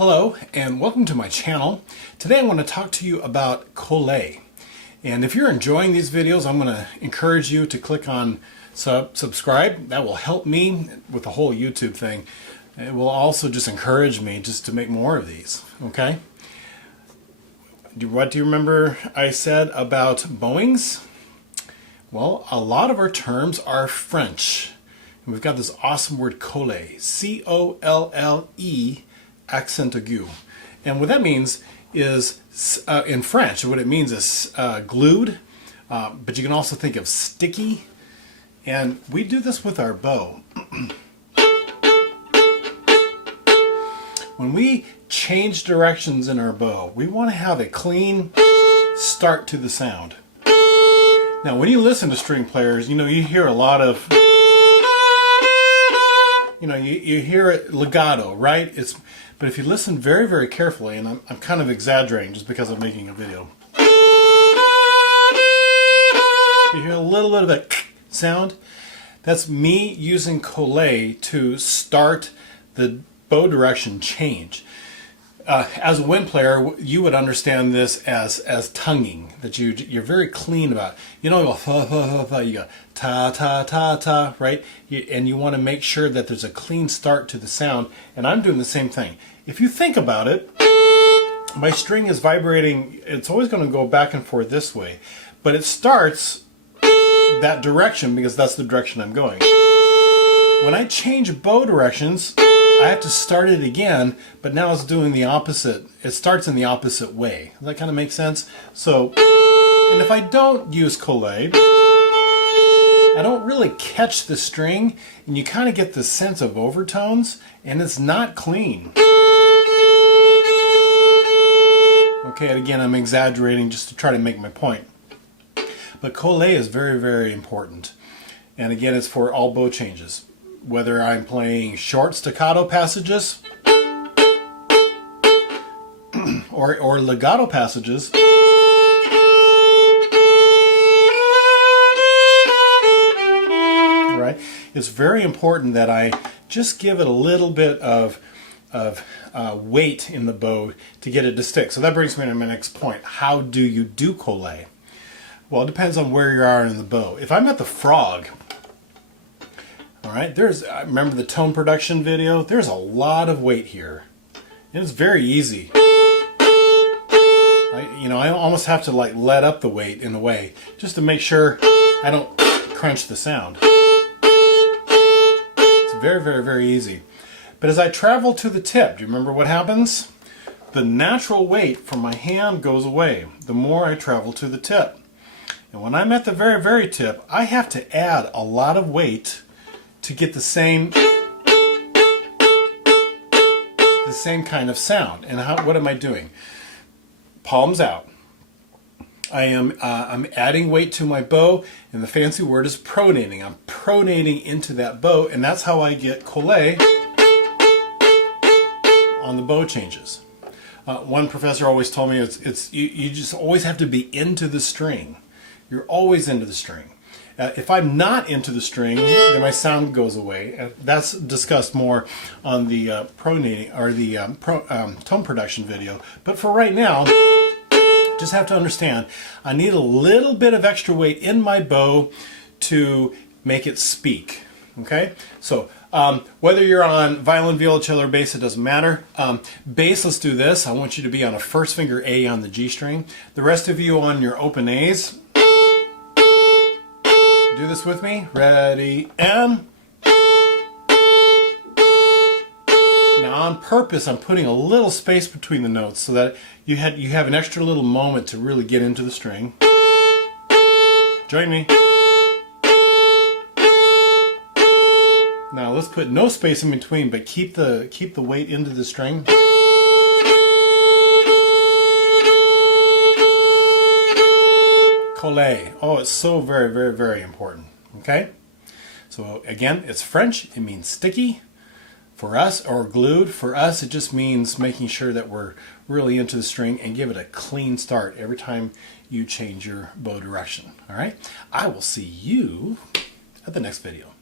Hello and welcome to my channel. Today I want to talk to you about collé. And if you're enjoying these videos, I'm going to encourage you to click on subscribe. That will help me with the whole YouTube thing. It will also just encourage me just to make more of these, okay? What do you remember I said about bowings? Well, a lot of our terms are French. And we've got this awesome word colle, C-O-L-L-E, accent aigu. And what that means is, in French, what it means is glued, but you can also think of sticky. And we do this with our bow. When we change directions in our bow, we want to have a clean start to the sound. Now, when you listen to string players, you hear a lot of, you hear it legato, right? But if you listen very, very carefully, and I'm kind of exaggerating just because I'm making a video, you hear a little bit of a sound. That's me using collé to start the bow direction change. As a wind player, you would understand this as tonguing, that you're very clean about it. You don't go fa fa fa fa, you go ta ta ta ta, right? And you want to make sure that there's a clean start to the sound, and I'm doing the same thing. If you think about it, my string is vibrating, it's always going to go back and forth this way, but it starts that direction because that's the direction I'm going. When I change bow directions, I have to start it again, but now it's doing the opposite. It starts in the opposite way. Does that kind of make sense? So, and if I don't use collé, I don't really catch the string, and you kind of get the sense of overtones, and it's not clean. Okay, and again, I'm exaggerating just to try to make my point. But collé is very, very important. And again, it's for all bow changes. Whether I'm playing short staccato passages or legato passages, right? It's very important that I just give it a little bit of weight in the bow to get it to stick. So that brings me to my next point. How do you do collé? Well, it depends on where you are in the bow. If I'm at the frog, all right, I remember the tone production video, there's a lot of weight here. And it's very easy. I almost have to let up the weight in a way, just to make sure I don't crunch the sound. It's very, very, very easy. But as I travel to the tip, do you remember what happens? The natural weight from my hand goes away the more I travel to the tip. And when I'm at the very, very tip, I have to add a lot of weight to get the same kind of sound. And what am I doing? Palms out. I'm adding weight to my bow, and the fancy word is pronating. I'm pronating into that bow, and that's how I get collé on the bow changes. One professor always told me you just always have to be into the string. You're always into the string. If I'm not into the string, then my sound goes away. That's discussed more on the pronating or the tone production video. But for right now, just have to understand, I need a little bit of extra weight in my bow to make it speak. Okay, so whether you're on violin, viola, cello, or bass, it doesn't matter. Bass, let's do this. I want you to be on a first finger A on the G string. The rest of you on your open A's. Do this with me. Ready, and now on purpose I'm putting a little space between the notes so that you have an extra little moment to really get into the string. Join me. Now let's put no space in between, but keep the weight into the string. Collé. Oh, it's so very, very, very important. Okay? So again, it's French. It means sticky for us, or glued. For us, it just means making sure that we're really into the string and give it a clean start every time you change your bow direction. All right? I will see you at the next video.